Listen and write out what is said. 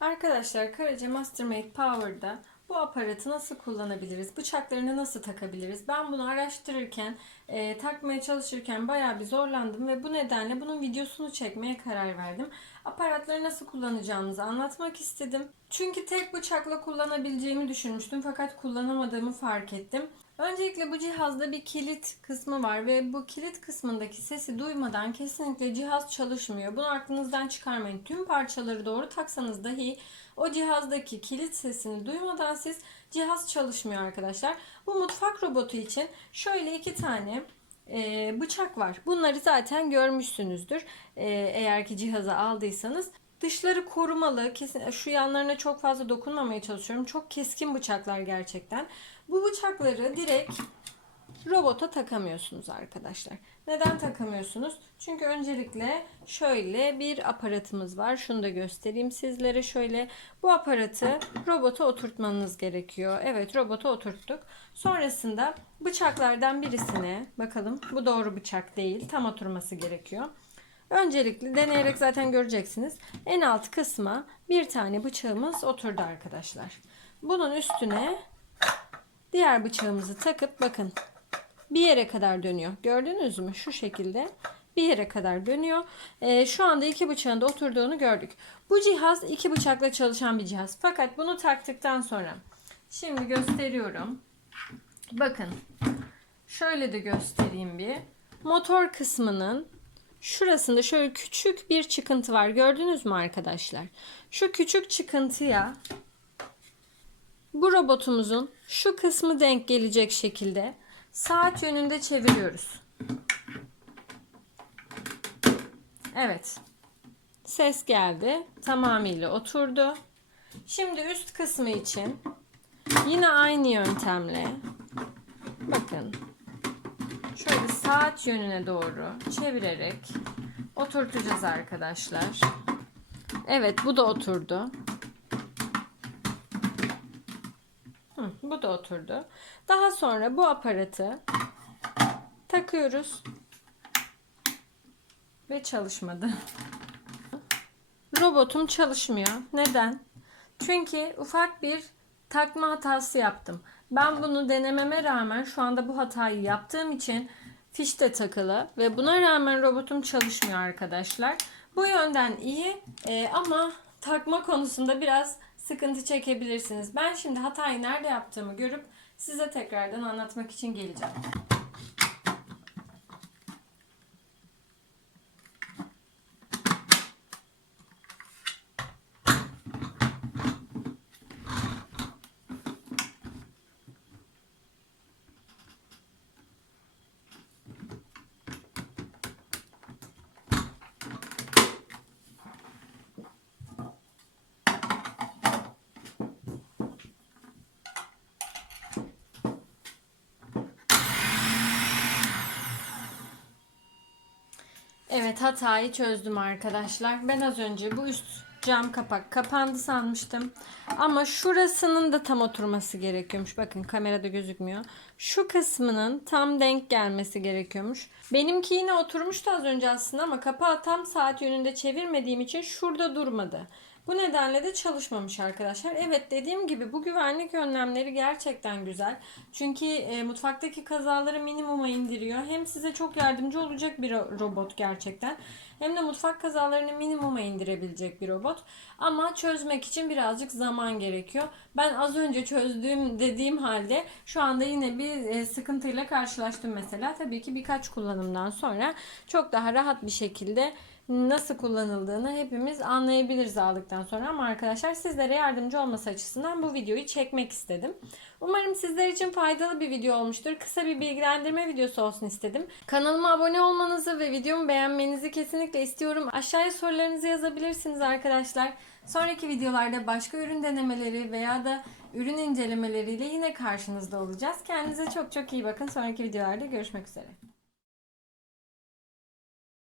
Arkadaşlar Karaca Mastermate Power'da bu aparatı nasıl kullanabiliriz? Bıçaklarını nasıl takabiliriz? Ben bunu araştırırken, e, takmaya çalışırken bayağı bir zorlandım ve bu nedenle bunun videosunu çekmeye karar verdim. Aparatları nasıl kullanacağımızı anlatmak istedim. Çünkü tek bıçakla kullanabileceğimi düşünmüştüm fakat kullanamadığımı fark ettim. Öncelikle bu cihazda bir kilit kısmı var ve bu kilit kısmındaki sesi duymadan kesinlikle cihaz çalışmıyor. Bunu aklınızdan çıkarmayın. Tüm parçaları doğru taksanız dahi o cihazdaki kilit sesini duymadan siz cihaz çalışmıyor arkadaşlar. Bu mutfak robotu için şöyle iki tane e, bıçak var. Bunları zaten görmüşsünüzdür. E, eğer ki cihaza aldıysanız. Dışları korumalı. Kesin şu yanlarına çok fazla dokunmamaya çalışıyorum. Çok keskin bıçaklar gerçekten. Bu bıçakları direkt robota takamıyorsunuz arkadaşlar. Neden takamıyorsunuz? Çünkü öncelikle şöyle bir aparatımız var. Şunu da göstereyim sizlere. Şöyle bu aparatı robota oturtmanız gerekiyor. Evet robota oturttuk. Sonrasında bıçaklardan birisine bakalım bu doğru bıçak değil. Tam oturması gerekiyor. Öncelikle deneyerek zaten göreceksiniz. En alt kısma bir tane bıçağımız oturdu arkadaşlar. Bunun üstüne diğer bıçağımızı takıp bakın bir yere kadar dönüyor. Gördünüz mü? Şu şekilde bir yere kadar dönüyor. Ee, şu anda iki bıçağın da oturduğunu gördük. Bu cihaz iki bıçakla çalışan bir cihaz. Fakat bunu taktıktan sonra şimdi gösteriyorum. Bakın şöyle de göstereyim bir. Motor kısmının şurasında şöyle küçük bir çıkıntı var. Gördünüz mü arkadaşlar? Şu küçük çıkıntıya bu robotumuzun şu kısmı denk gelecek şekilde saat yönünde çeviriyoruz. Evet. Ses geldi. Tamamıyla oturdu. Şimdi üst kısmı için yine aynı yöntemle bakın şöyle saat yönüne doğru çevirerek oturtacağız arkadaşlar. Evet bu da oturdu. Hı, bu da oturdu. Daha sonra bu aparatı takıyoruz. Ve çalışmadı. Robotum çalışmıyor. Neden? Çünkü ufak bir takma hatası yaptım. Ben bunu denememe rağmen şu anda bu hatayı yaptığım için fiş de takılı ve buna rağmen robotum çalışmıyor arkadaşlar. Bu yönden iyi e, ama takma konusunda biraz sıkıntı çekebilirsiniz. Ben şimdi hatayı nerede yaptığımı görüp size tekrardan anlatmak için geleceğim. Evet hatayı çözdüm arkadaşlar. Ben az önce bu üst cam kapak kapandı sanmıştım. Ama şurasının da tam oturması gerekiyormuş. Bakın kamerada gözükmüyor. Şu kısmının tam denk gelmesi gerekiyormuş. Benimki yine oturmuştu az önce aslında ama kapağı tam saat yönünde çevirmediğim için şurada durmadı. Bu nedenle de çalışmamış arkadaşlar. Evet dediğim gibi bu güvenlik önlemleri gerçekten güzel. Çünkü e, mutfaktaki kazaları minimuma indiriyor. Hem size çok yardımcı olacak bir ro- robot gerçekten. Hem de mutfak kazalarını minimuma indirebilecek bir robot. Ama çözmek için birazcık zaman gerekiyor. Ben az önce çözdüğüm dediğim halde şu anda yine bir e, sıkıntıyla karşılaştım mesela. Tabii ki birkaç kullanımdan sonra çok daha rahat bir şekilde nasıl kullanıldığını hepimiz anlayabiliriz aldıktan sonra ama arkadaşlar sizlere yardımcı olması açısından bu videoyu çekmek istedim. Umarım sizler için faydalı bir video olmuştur. Kısa bir bilgilendirme videosu olsun istedim. Kanalıma abone olmanızı ve videomu beğenmenizi kesinlikle istiyorum. Aşağıya sorularınızı yazabilirsiniz arkadaşlar. Sonraki videolarda başka ürün denemeleri veya da ürün incelemeleriyle yine karşınızda olacağız. Kendinize çok çok iyi bakın. Sonraki videolarda görüşmek üzere.